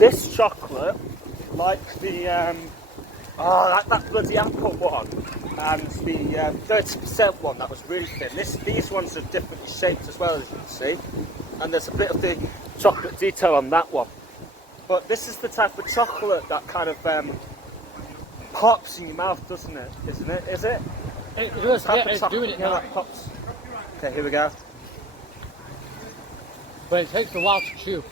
this chocolate, like the like that bloody apple one, and the 30% one that was really thin. These ones are differently shaped as well, as you can see, and there's a bit of the chocolate detail on that one. But this is the type of chocolate that kind of pops in your mouth, doesn't it? Isn't it? Is it? It does. Yeah, it's doing it now. That pops. Okay, here we go. But it takes a while to chew.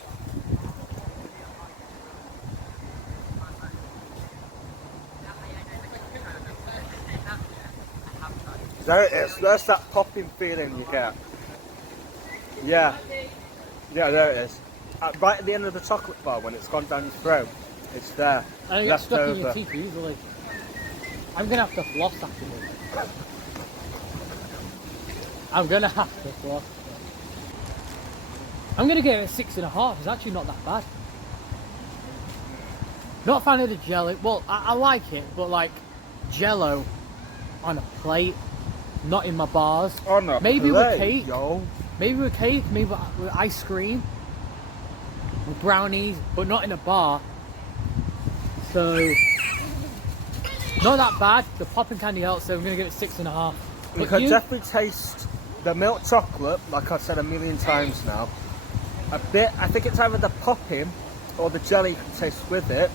There it is. There's that popping feeling you get. Yeah. Yeah, there it is. Right at the end of the chocolate bar, when it's gone down your throat, it's there. And it gets stuck in your teeth easily. I'm going to have to floss after this. I'm going to have to floss. I'm going to give it 6.5. It's actually not that bad. Not a fan of the jelly. Well, I like it, but like Jello on a plate, not in my bars. On a maybe plate, with cake. yo. Maybe with cake, maybe with ice cream, with brownies, but not in a bar. So, not that bad. The popping candy helps, so I'm going to give it 6.5. You can definitely taste the milk chocolate, like I've said a million times now. A bit, I think it's either the popping or the jelly you can taste with it.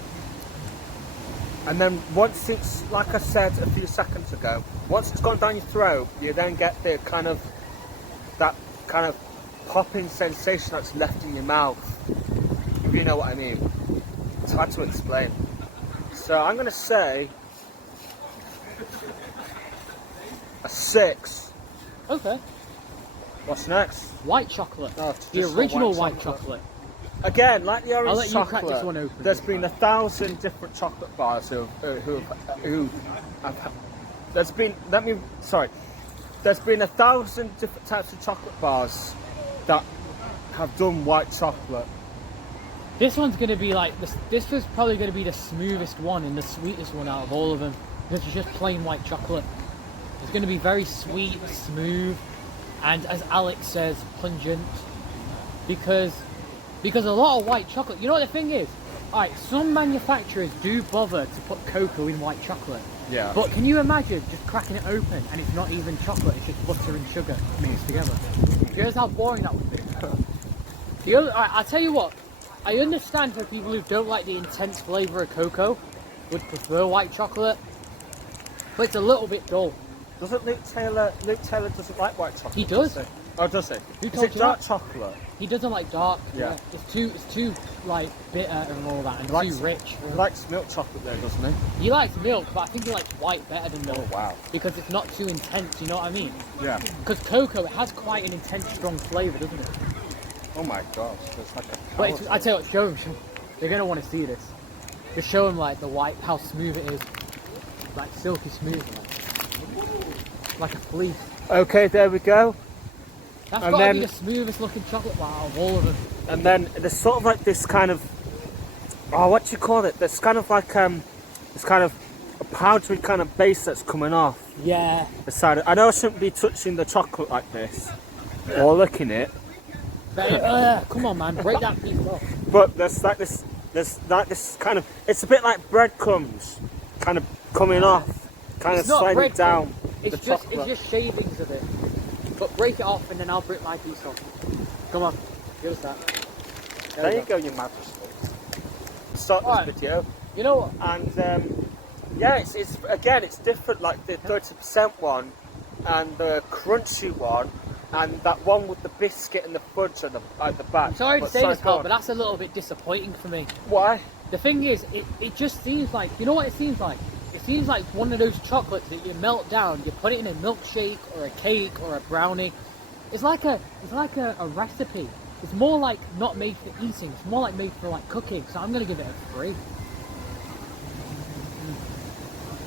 And then once it's, like I said a few seconds ago, once it's gone down your throat, you then get the that kind of popping sensation that's left in your mouth. If you know what I mean. It's hard to explain. So I'm going to say a 6. Okay. What's next? White chocolate. Oh, the original white chocolate. Again, like the orange I'll let you chocolate, crack this one open. there's been 1,000 different chocolate bars who have there's been 1,000 different types of chocolate bars that have done white chocolate. This one's going to be like, this is probably going to be the smoothest one and the sweetest one out of all of them. Because it's just plain white chocolate. It's going to be very sweet, smooth, and as Alex says, pungent. Because a lot of white chocolate, you know what the thing is? Alright, some manufacturers do bother to put cocoa in white chocolate. Yeah. But can you imagine just cracking it open and it's not even chocolate, it's just butter and sugar mixed together? Here's how boring that would be. I'll tell you what, I understand for people who don't like the intense flavour of cocoa, would prefer white chocolate, but it's a little bit dull. Doesn't Luke Taylor doesn't like white chocolate? He does. Does he? Oh, does he? Who Is told it you dark that? chocolate? He doesn't like dark. Yeah. It's too like bitter and all that, and He too rich. He likes milk chocolate there, doesn't he? He likes milk, but I think he likes white better than milk. Oh, wow. Because it's not too intense, you know what I mean? Yeah. Because cocoa, it has quite an intense, strong flavour, doesn't it? Oh my gosh, it's like a But it's, I tell you what, show him. They're going to want to see this. Just show him like the white, how smooth it is. Like silky smooth. Like a fleece. Okay, there we go. That's And got to then- be the smoothest looking chocolate bar out of all of them. And then there's sort of like this kind of, oh, what do you call it? There's kind of like this kind of a powdery kind of base that's coming off Yeah. the side. I know I shouldn't be touching the chocolate like this or licking it, But, come on, man, break that piece off. but there's like this kind of, it's a bit like breadcrumbs, kind of coming off, kind It's of not sliding breadcrumb. down It's the just chocolate. it's just shavings of it. But break it off and then I'll break my piece off. Come on, give us that. There you go, you majesty. Start this Alright. video. You know what? And yeah, it's again, it's different, like the 30% one and the crunchy one and that one with the biscuit and the fudge at the back. I'm sorry to But say this, go Carl, on. but that's a little bit disappointing for me. Why? The thing is, it just seems like, you know what it seems like? It seems like one of those chocolates that you melt down, you put it in a milkshake or a cake or a brownie. It's like a recipe. It's more like not made for eating, it's more like made for like cooking, so I'm going to give it a 3.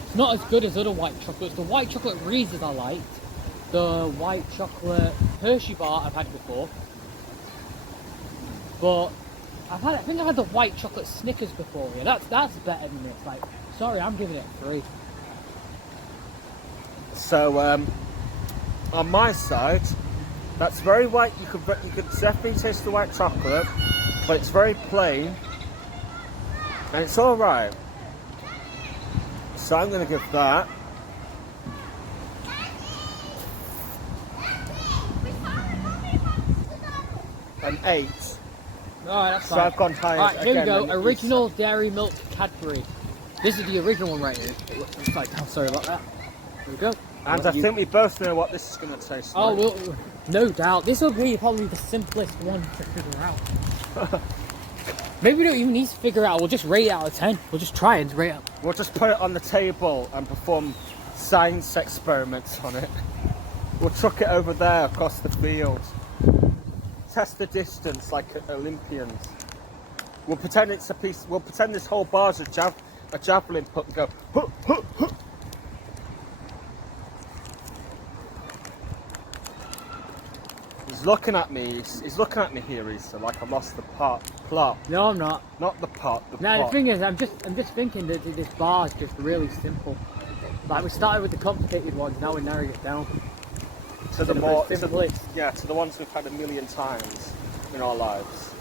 It's not as good as other white chocolates. The white chocolate Reese's I liked. The white chocolate Hershey bar I've had before. But I think I've had the white chocolate Snickers before. Yeah, that's better than this. Like, sorry, I'm giving it a 3. So on my side, that's very white. You could definitely taste the white chocolate, but it's very plain. And it's alright. So I'm going to give that an 8. Alright, that's So fine. I've gone higher. Alright, here we again go. than Original dairy milk Cadbury. This is the original one right here. It's like, oh, sorry about that. There we go. And I think we both know what this is going to taste Oh, like. well, no doubt. This will be probably the simplest one to figure out. Maybe we don't even need to figure it out. We'll just rate it out of 10. We'll just try and rate it. We'll just put it on the table and perform science experiments on it. We'll chuck it over there across the field. Test the distance like Olympians. We'll pretend it's a piece. We'll pretend this whole bar's a javelin put and go. Huh, huh, huh. He's looking at me. He's looking at me here, Issa, like I lost the plot. No, I'm not. Not the pot. The Now, the plot. thing is, I'm just thinking that this bar is just really simple. Like, we started with the complicated ones, now we're narrowing it down. To the more, to the ones we've had a million times in our lives.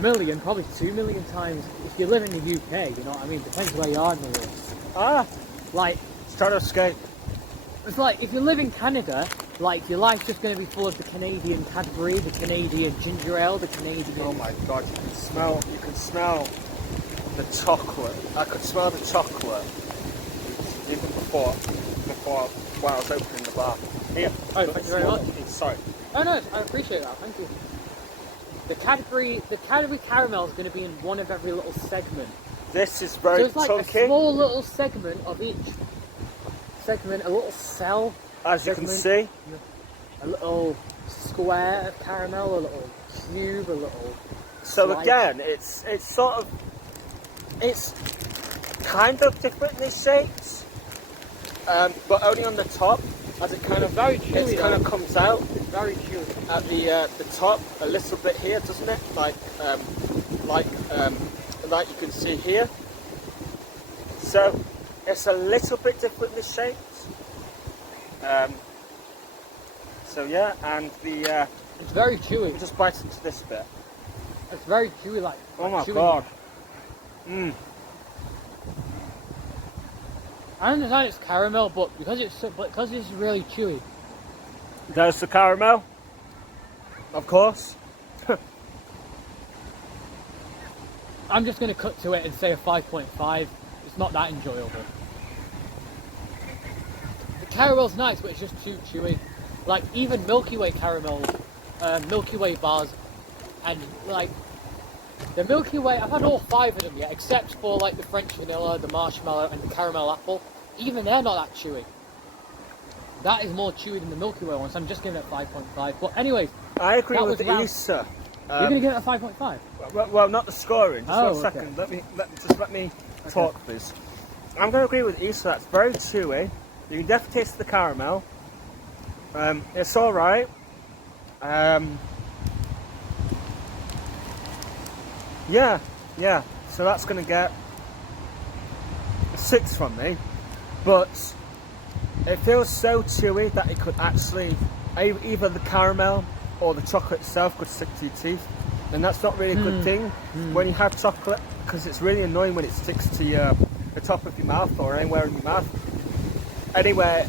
Million, probably 2 million times. If you live in the UK, you know what I mean? Depends where you are in the world. Ah, Like, it's trying to escape. it's like, if you live in Canada, like, your life's just going to be full of the Canadian Cadbury, the Canadian ginger ale, the Canadian... Oh my god, you can smell the chocolate. I could smell the chocolate even before while I was opening the bar. Here. Oh, thank you very much. Sorry. Oh no, I appreciate that, thank you. The Cadbury caramel is going to be in one of every little segment. This is So very it's like chunky. a small little segment of each segment, a little cell. As you can see. A little square of caramel, a little cube, a little... So slice. again, it's kind of different in these shapes, but only on the top, as it kind of comes out. It's very chewy. At the top, a little bit here, doesn't it? Like you can see here. So it's a little bit different in the shapes. So yeah, and It's very chewy. we just bite into this bit. It's very chewy, like... Oh my chewy. god. Mmm. I understand it's caramel, but because it's really chewy. There's the caramel, of course. I'm just going to cut to it and say a 5.5. It's not that enjoyable. The caramel's nice, but it's just too chewy. Like, even Milky Way caramels, Milky Way bars, and like, the Milky Way, I've had all 5 of them yet, except for like the French vanilla, the marshmallow, and the caramel apple. Even they're not that chewy. That is more chewy than the Milky Way one, so I'm just giving it a 5.5. But anyways, I agree that with was round- Issa. you're going to give it a 5.5? Well, not the scoring. Just Oh, one second. okay. Let me talk, please. I'm going to agree with Issa. That's very chewy. You can definitely taste the caramel. It's all right. Yeah. So that's going to get a 6 from me, but it feels so chewy that it could actually either the caramel or the chocolate itself could stick to your teeth, and that's not really a good thing when you have chocolate, because it's really annoying when it sticks to the top of your mouth or anywhere in your mouth, anywhere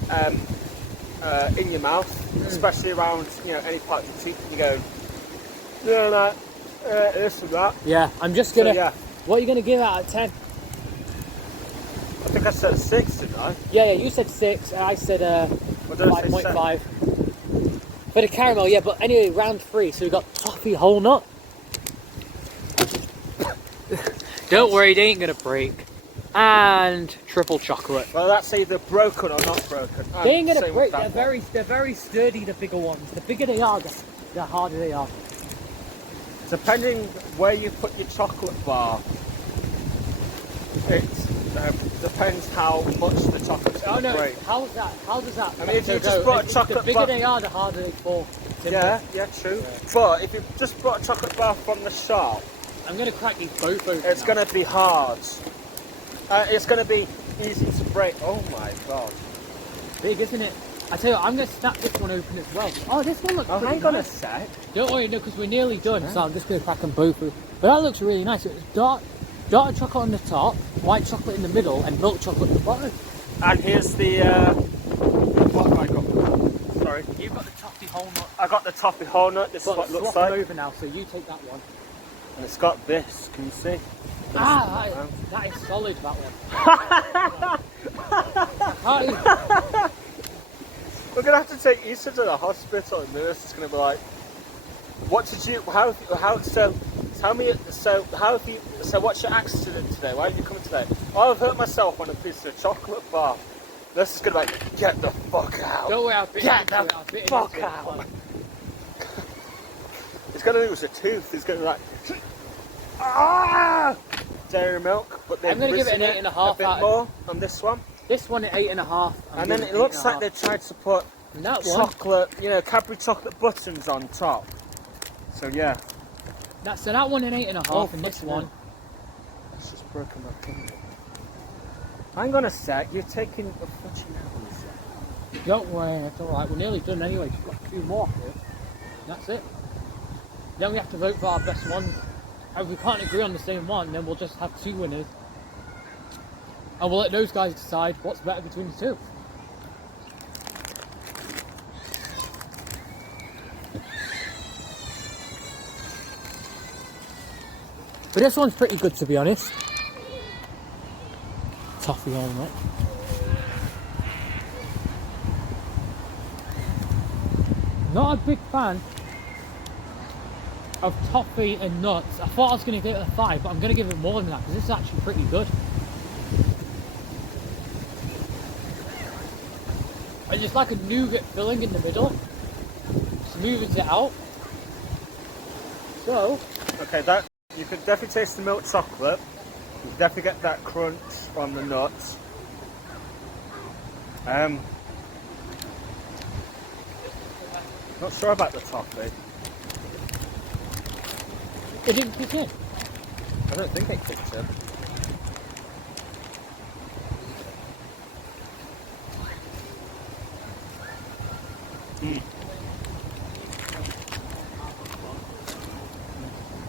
in your mouth, especially around any part of your teeth. And you go, this and that. Yeah, I'm just going to... So, yeah. What are you going to give out of 10? I think I said 6, didn't I? Yeah, you said 6, and I said What did I say, 5.5. For the caramel, yeah, but anyway, round 3, so we got toffee whole nut. Don't worry, they ain't gonna break. And triple chocolate. Well, that's either broken or not broken. They ain't gonna Same break, with that they're very sturdy, the bigger ones. The bigger they are, the harder they are. Depending where you put your chocolate bar, it depends how much the chocolate's Oh going to no, break. how does that? I mean, if you just brought a chocolate the bigger bar... they are, the harder they fall. Simple. Yeah, true. Yeah. But if you just brought a chocolate bar from the shop, I'm gonna crack these both open. it's going to be hard. It's going to be easy to break. Oh my god. Big, isn't it? I tell you what, I'm going to snap this one open as well. Oh, this one looks pretty hang on a nice. sec. Don't worry, no, because we're nearly done, so I'm just going to crack them both open. But that looks really nice. It's dark. dark chocolate on the top, white chocolate in the middle, and milk chocolate at the bottom. And here's the what have I got? Sorry, You've got the toffee whole nut. I got the toffee whole nut. This is what it looks Swap them like. over now, so you take that one. And it's got this. Can you see? That is solid. That one. We're gonna have to take Issa to the hospital, and the nurse is gonna be like, "What did you? How? So, tell me. So, how have you? So, what's your accident today? Why didn't you come today? Oh, I've hurt myself on a piece of chocolate bar." Nurse is gonna be like, "Get the fuck out! Don't worry, I'll fit Get it. the fuck out!" He's gonna lose a tooth. He's gonna be like, "Ah!" Dairy milk, but they're I'm gonna give it an 8.5 a bit more on this one. This one at 8.5. And then it looks like they tried to put chocolate, Cadbury chocolate buttons on top. So yeah. So that one an 8.5, and this one. It's just broken my finger. Hang on a sec, you're taking a fudgy now. Don't worry, it's alright. We're nearly done anyway. We've got 2 more here. That's it. Then we have to vote for our best ones. If we can't agree on the same one, then we'll just have 2 winners. And we'll let those guys decide what's better between the 2. But this one's pretty good, to be honest. Toffee on it. Not a big fan of toffee and nuts. I thought I was going to give it a 5, but I'm going to give it more than that because this is actually pretty good. And just like a nougat filling in the middle, smooths it out. So, okay, that you could definitely taste the milk chocolate. You definitely get that crunch on the nuts. Not sure about the toffee. it didn't kick in. I don't think it kicked in.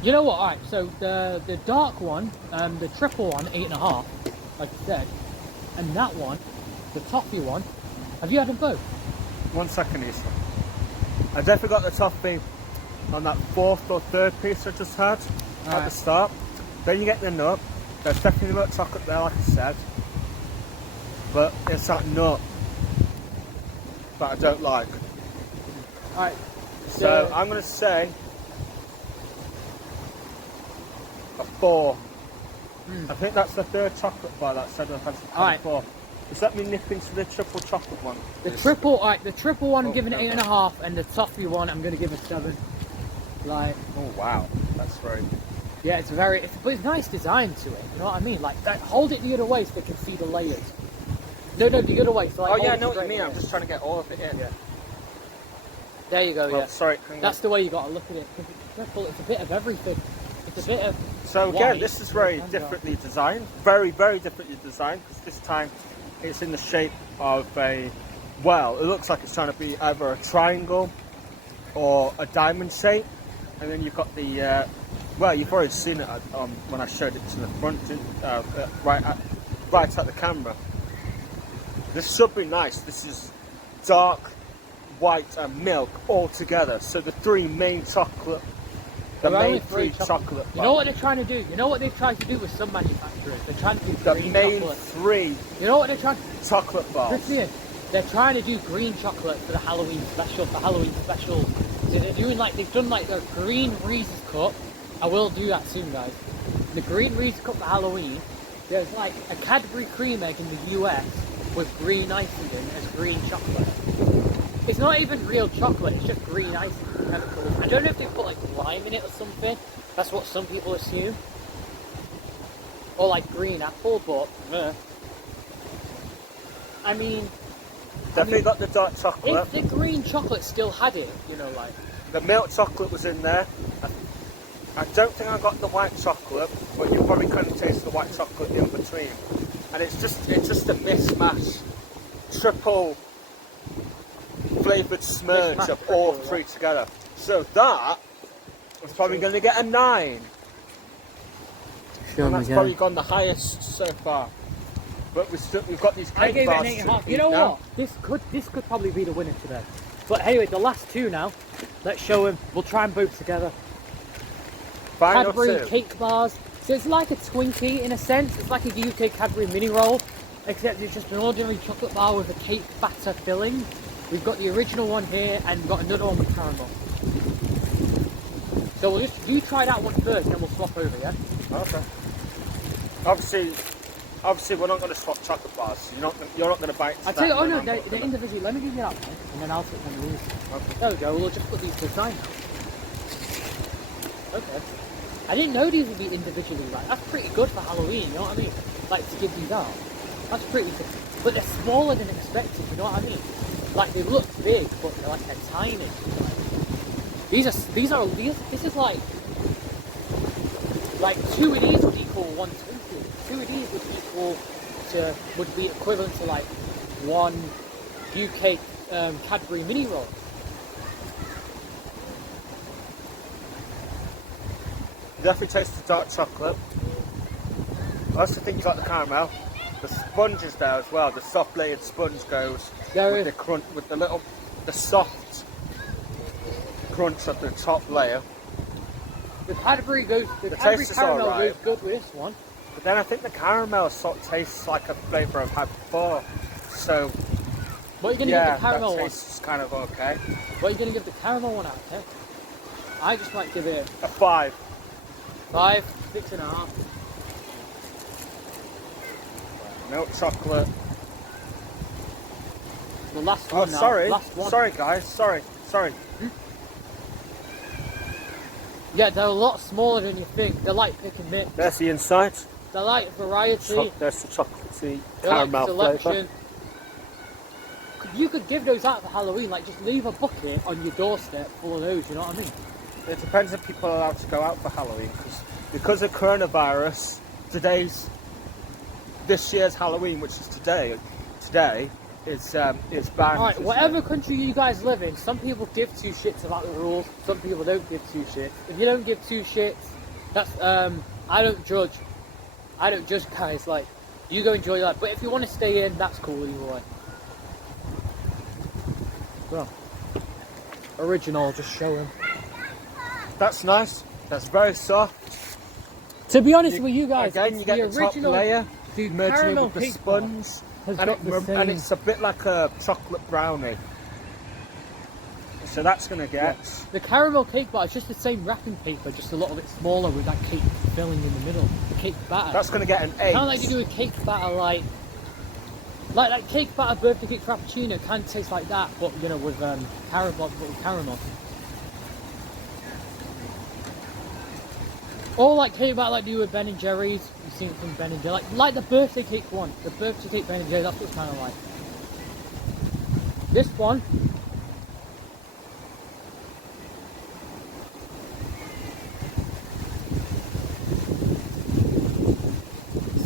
You know what? Alright, so the dark one, the triple one, 8.5, like you said, and that one, the toffee one. Have you had them both? 1 second, Issa. I definitely got the toffee on that 4th or 3rd piece I just had at the start. Then you get the nut. There's definitely milk chocolate there, like I said. But it's that nut that I don't like. Alright. So I'm going to say a 4. I think that's the 3rd chocolate bar that said I've had 4. Does that mean nip into the triple chocolate one? The triple one I'm giving 8.5, and the toffee one I'm going to give a 7. Like, oh wow, that's very. Yeah, but it's nice design to it. You know what I mean? Like, hold it the other way so they can see the layers. No, the other way. So like, oh yeah, I know what you mean. I'm just trying to get all of it in. Yeah. There you go. Well, yeah. Sorry. That's the way you got to look at it. Because it's triple. It's a bit of everything. It's a bit of. So again, this is very differently designed. Very, very differently designed. Because this time, it's in the shape of a. Well, it looks like it's trying to be either a triangle or a diamond shape, and then you've got the. Well, you've already seen it when I showed it to the front, right at the camera. This should be nice. This is dark, white, and milk all together. So the 3 main chocolate, main three chocolate. You know what they're trying to do? You know what they've tried to do with some manufacturers? They're trying to do green main chocolate. 3. You know what they're trying to do? Chocolate bars. They're trying to do green chocolate for the Halloween special, for Halloween specials. So they're doing they've done the green Reese's cup. I will do that soon, guys. The green Reese's cup for Halloween. There's a Cadbury cream egg in the US with green icing in as green chocolate. It's not even real chocolate, it's just green icing chemicals. I don't know if they put lime in it or something. That's what some people assume. Or green apple, but I mean, Definitely got the dark chocolate. if the green chocolate still had it, the milk chocolate was in there. I don't think I got the white chocolate, but you probably couldn't taste the white chocolate in between. And it's just a mismatch, triple flavoured smudge of all 3 together. So that was probably going to get a 9. Show and them that's again. probably gone the highest so far. But we've got these I cake gave it bars an to 8.5. You eat know now. what? This could probably be the winner today. But anyway, the last two now. Let's show them. We'll try them both together. Final Cadbury two. cake bars. So it's like a Twinkie in a sense. It's like a UK Cadbury mini roll, except it's just an ordinary chocolate bar with a cake batter filling. We've got the original one here, and we've got another one with caramel. So we'll just you try that one first, and then we'll swap over, yeah? Okay. Obviously, we're not going to swap chocolate bars. So you're not going to bite. I tell you, that oh and no, I'm not they're gonna. individually. Let me give you that one, and then I'll take one of these. Okay. There we go. We'll just put these to the side now. Okay. I didn't know these would be individually like. That's pretty good for Halloween. You know what I mean? Like to give these out. That's pretty good. But they're smaller than expected. You know what I mean? Like they look big, but they're tiny. These are this is like two of these would equal 120. Two of these would be equivalent to like one UK Cadbury mini roll. Definitely taste the dark chocolate. I also think you got the caramel. The sponge is there as well. The soft layered sponge goes with the crunch, with the soft crunch of the top layer. The Cadbury taste Cadbury is caramel alright. goes good with this one. But then I think the caramel sort of tastes like a flavour I've had before. So What are you gonna yeah, give the caramel that one? tastes kind of okay. What are you gonna give the caramel one out of 10? I just might give it A 5. 5, 6.5. Milk chocolate. The last Oh, one now. sorry. Last one. Sorry, guys. Sorry. Yeah, they're a lot smaller than you think. They're like pick and mix. There's the inside. They're like variety. There's the chocolatey They're like caramel selection. flavour. You could give those out for Halloween. Like just leave a bucket on your doorstep full of those. You know what I mean? It depends if people are allowed to go out for Halloween because of coronavirus. This year's Halloween, which is today is banned. Alright, whatever country you guys live in, some people give two shits about the rules, some people don't give two shits. If you don't give two shits, that's I don't judge. I don't judge, guys. Like, you go enjoy your life. But if you want to stay in, that's cool either way. Well, original, just show him. That's nice. That's very soft. To be honest with you guys, Again, you get the top original layer, the merging it caramel with the cake sponge, has and, got the same. and it's a bit like a chocolate brownie. So that's going to get... The caramel cake bar is just the same wrapping paper, just a little bit smaller with that cake filling in the middle. The cake batter. That's going to get an 8. Kind of like you do a cake batter, like that cake batter birthday cake frappuccino. Kind of tastes like that, but you know with caramel. Or like cake batter like you do with Ben and Jerry's. You've seen it from Ben and Jerry, like the birthday cake one. The birthday cake Ben and Jerry. That's what it's kind of like. This one.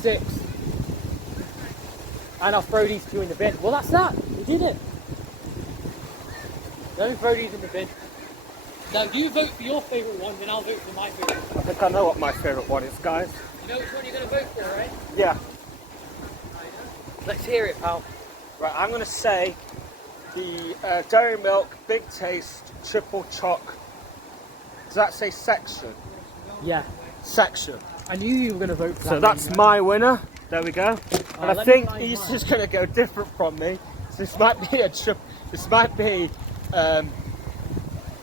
Six. And I'll throw these two in the bin. Well, that's that. We did it. Let me throw these in the bin. Now, you vote for your favourite one, then I'll vote for my favourite one. I think I know what my favourite one is, guys. You know which one you're going to vote for, right? Yeah. Let's hear it, pal. Right, I'm going to say the Dairy Milk Big Taste Triple Choc. Does that say section? Yeah. Section. I knew you were going to vote for that. So that's one, my winner. There we go. And I let me think find he's mine. just going to go different from me. So this might be a trip. This might be.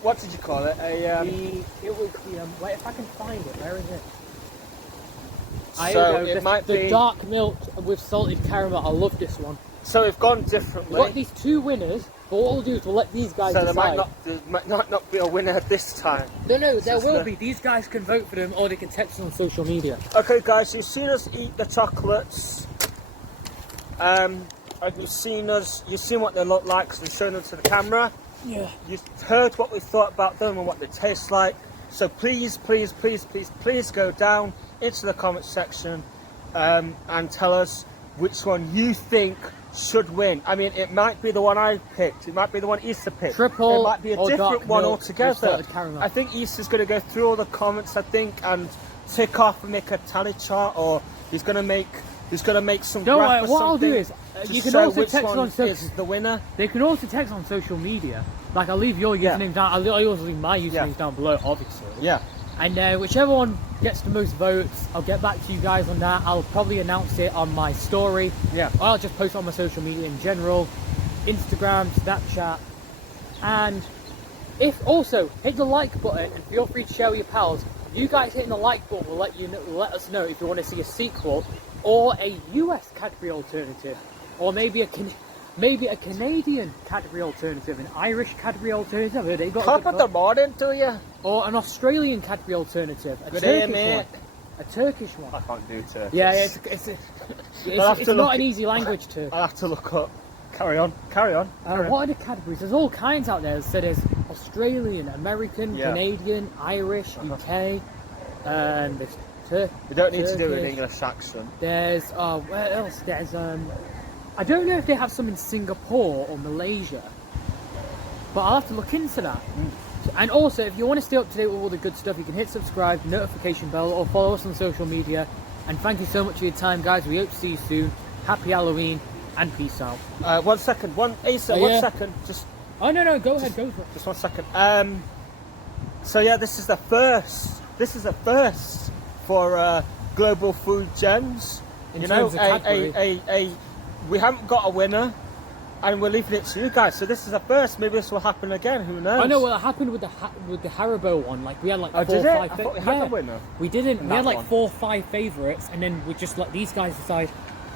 What did you call it? It was the wait, if I can find it, where is it? So it might the be dark milk with salted caramel. I love this one. So we've gone We've differently. got these two winners, but what we'll do is we'll let these guys So decide. there might not be a winner this time. No, there So will be. These guys can vote for them, or they can text us on social media. Okay, guys, you've seen us eat the chocolates. You've seen what they look like because we've shown them to the camera. Yeah. You've heard what we thought about them and what they taste like. So please go down into the comment section and tell us which one you think should win. I mean, it might be the one I picked. It might be the one Issa picked. Triple It might be a or different dark one milk with altogether. salted caramel. I think Issa's going to go through all the comments, I think, and tick off and make a tally chart, or he's gonna make some Don't graph worry, or what I'll do something is to you can show also which text one on social. is the winner. They can also text on social media. Like I'll leave your Yeah. username down. I always leave my usernames Yeah. down below, obviously. Yeah. And whichever one gets the most votes, I'll get back to you guys on that. I'll probably announce it on my story. Yeah. Or I'll just post it on my social media in general, Instagram, Snapchat, and if also hit the like button and feel free to share with your pals. You guys hitting the like button will let us know if you want to see a sequel or a US Cadbury alternative, or maybe a Canadian Cadbury alternative, an Irish Cadbury alternative. I've heard they got Top of the morning to you. or an Australian Cadbury alternative, a Good day, Turkish mate. one, a Turkish one. I can't do Turkish. Yeah, it's to not look- an easy language to. I'll have to look up. Carry on. Carry on. What are the Cadburys? There's all kinds out there. So there's Australian, American, Yeah. Canadian, Irish, UK, and there's Turkish. You don't need to do an English accent. There's where else? There's I don't know if they have some in Singapore or Malaysia, but I'll have to look into that. And also, if you want to stay up to date with all the good stuff, you can hit subscribe, notification bell, or follow us on social media. And thank you so much for your time, guys. We hope to see you soon. Happy Halloween and peace out. 1 second. Asa, Oh, 1 yeah. second. Just Oh no, go ahead, go for it. Just 1 second. So yeah, this is the first. This is the first for Global Food Gems. In You know, terms of Cadbury. we haven't got a winner, and we're leaving it to you guys. So this is the first. Maybe this will happen again. Who knows? I know what happened with the Haribo one. Like we had like Oh, 4 did or it? 5. I thought we had a winner. We didn't. in We had that like one. 4 or 5 favourites, and then we just let these guys decide.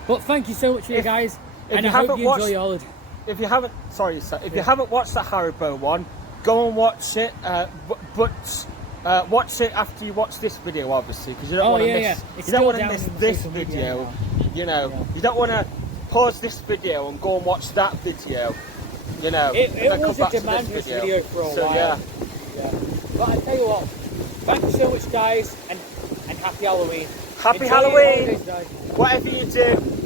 But thank you so much for you guys, if and you I hope haven't you enjoy watched- your holiday. If you haven't, sorry, sir, if you haven't watched the Haribo one, go and watch it. But watch it after you watch this video, obviously, because you don't Oh, want to yeah, miss. yeah. It's You don't still want to down miss on this social media video. now. You know, Yeah. you don't want to pause this video and go and watch that video. You know, It and then was come a back to demand for this video for a so, while. Yeah. Yeah. But I tell you what, thank you so much, guys, and happy Halloween. Happy Enjoy your Halloween. holidays, guys. Whatever you do,